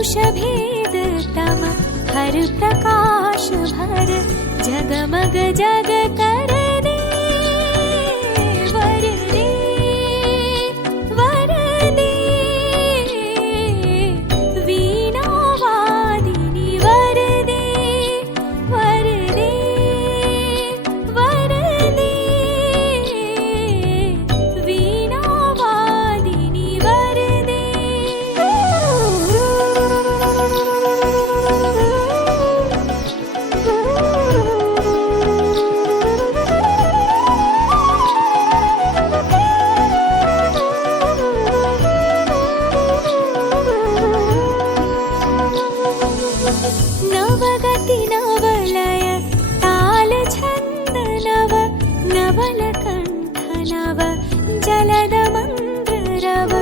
पीयूष भेद तम हर प्रकाश भर जगमग जग कर दे वर दे वर दे वीणा वादिनी वर दे वर दे वर दे वीणा वादिनी वर दे नवगति नवलय ताल छंद नव नवल कंठ नव जलद मंद्र रव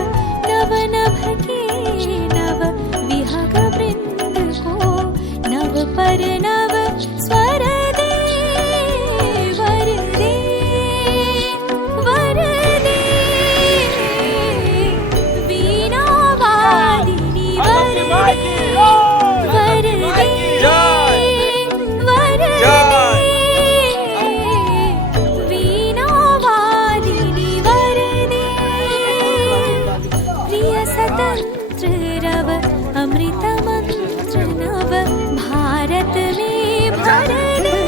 नव नभ के नव विहग वृंद को नव पर नव स्वर दे वर दे वर दे वीणा वादिनी वर दे वर दे वर दे वीणा वादिनी वर दे प्रिय स्वतंत्र रव अमृत मंत्र नव भारत में भर दे।